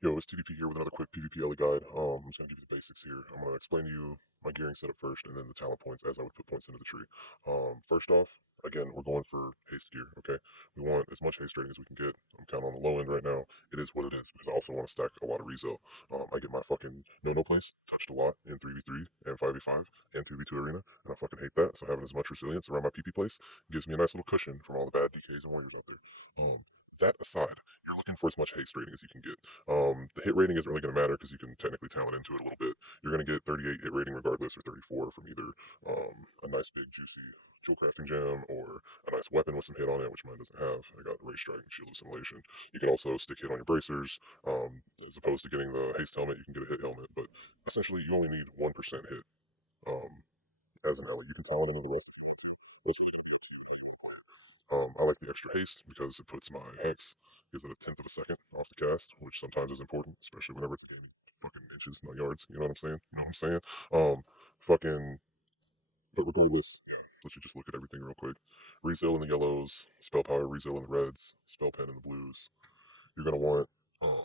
Yo, it's TDP here with another quick PvP LE guide. I'm just gonna give you the basics here. I'm gonna explain to you my gearing setup first, and then the talent points as I would put points into the tree. First off, again, we're going for haste gear. Okay, we want as much haste rating as we can get. I'm kind of on the low end right now. It is what it is because I also want to stack a lot of rezo. I get my fucking no place touched a lot in 3v3 and 5v5 and 2v2 arena, and I fucking hate that. So having as much resilience around my PP place gives me a nice little cushion from all the bad DKs and warriors out there. That aside, you're looking for as much haste rating as you can get. The hit rating isn't really going to matter because you can technically talent into it a little bit. You're going to get 38 hit rating regardless, or 34 from either a nice big juicy jewel crafting gem or a nice weapon with some hit on it, which mine doesn't have. I got Ray Strike and Shield Assimilation. You can also stick hit on your bracers. As opposed to getting the haste helmet, you can get a hit helmet, but essentially you only need 1% hit as an ally. You can talent into the rest. That's really I like the extra haste because it puts my hex, gives it a tenth of a second off the cast, which sometimes is important, especially whenever it's a game fucking inches, not yards. You know what I'm saying? You know what I'm saying? Fucking. But regardless, yeah. Let's just look at everything real quick. Rezel in the yellows, spell power, Rezel in the reds, spell pen in the blues. You're gonna want um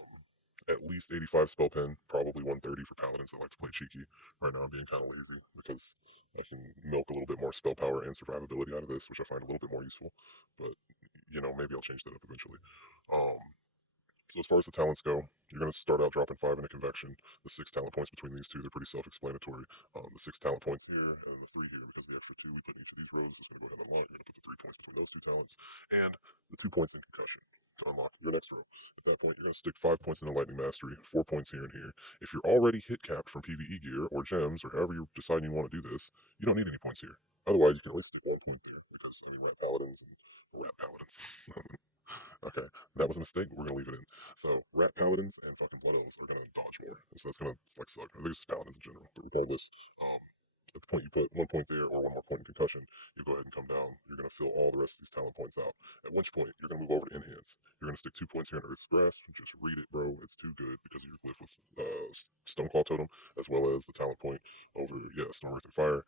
at least 85 spell pen, probably 130 for paladins that like to play cheeky. Right now I'm being kind of lazy because I can milk a little bit more spell power and survivability out of this, which I find a little bit more useful. But maybe I'll change that up eventually. Um, so as far as the talents go, you're going to start out dropping 5 into convection. The 6 talent points between these two, they're pretty self-explanatory. The 6 talent points here, and then the 3 here, because the extra 2 we put in each of these rows is going to go ahead and unlock. You're going to put the 3 points between those 2 talents, and the 2 points in concussion to unlock your next row. At that point, you're going to stick 5 points into lightning mastery, 4 points here and here. If you're already hit capped from PvE gear or gems, or however you're deciding you want to do this, you don't need any points here. Otherwise, you can always stick 1 point there, because I mean, rat paladins and rat paladins. Okay, that was a mistake, but we're gonna leave it in. So rat paladins and fucking blood elves are gonna dodge more, so that's gonna like suck. I think it's just paladins in general. But regardless, at the point you put 1 point there or 1 more point in concussion, you go ahead and come down. You're gonna fill all the rest of these talent points out. At which point you're gonna move over to enhance. You're gonna stick 2 points here in Earth's Grasp. Just read it, bro. It's too good because of your glyph with Stoneclaw Totem, as well as the talent point over Storm Earth and Fire.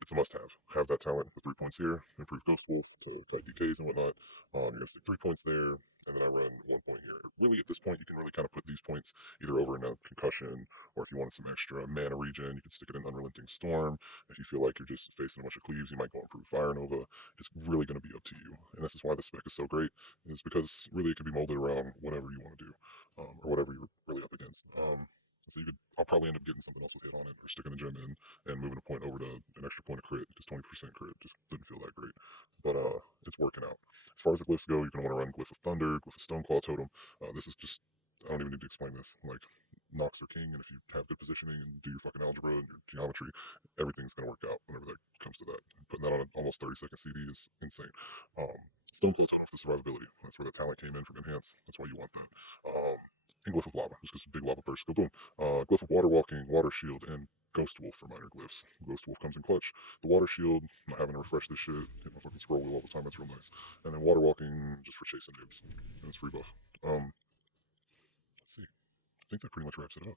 It's a must-have. Have that talent with 3 points here, improve Ghost Wolf to fight DKs and whatnot. You're gonna stick 3 points there, and then I run 1 point here. Really, at this point, you can really kind of put these points either over in a concussion, or if you wanted some extra mana regen, you can stick it in Unrelenting Storm. If you feel like you're just facing a bunch of cleaves, you might go improve Fire Nova. It's really going to be up to you, and this is why the spec is so great. Is because really it can be molded around whatever you want to do, or whatever you're really up against. So I'll probably end up getting something else with hit on it, or sticking a gem in and moving a point over to an extra point of crit because 20% crit just didn't feel that great. But it's working out. As far as the glyphs go, you're gonna want to run Glyph of Thunder, Glyph of Stoneclaw Totem. This is just I don't even need to explain this. Like Nox are king, and if you have good positioning and do your fucking algebra and your geometry, everything's gonna work out whenever that comes to that. Putting that on an almost 30-second CD is insane. Um, Stoneclaw Totem for the survivability. That's where the talent came in from Enhance. That's why you want that. And Glyph of Lava, just because big lava bursts go boom. Glyph of Water Walking, Water Shield, and Ghost Wolf for minor glyphs. Ghost Wolf comes in clutch. The Water Shield, not having to refresh this shit, hit my fucking scroll wheel all the time, that's real nice. And then Water Walking, just for chasing noobs. And it's free buff. Let's see. I think that pretty much wraps it up.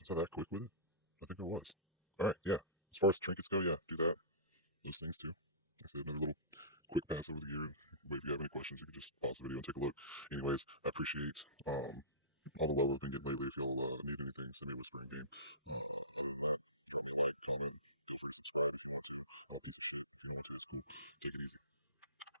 Was I that quick with it? I think I was. Alright, yeah. As far as trinkets go, yeah, do that. Those things too. I said another little quick pass over the gear. But if you have any questions, you can just pause the video and take a look. Anyways, I appreciate all the love I've been getting lately. If y'all need anything, send me a whispering game. Drop me a like, comment, feel free to subscribe. I'm a piece of shit. If you want to, it's cool. Take it easy.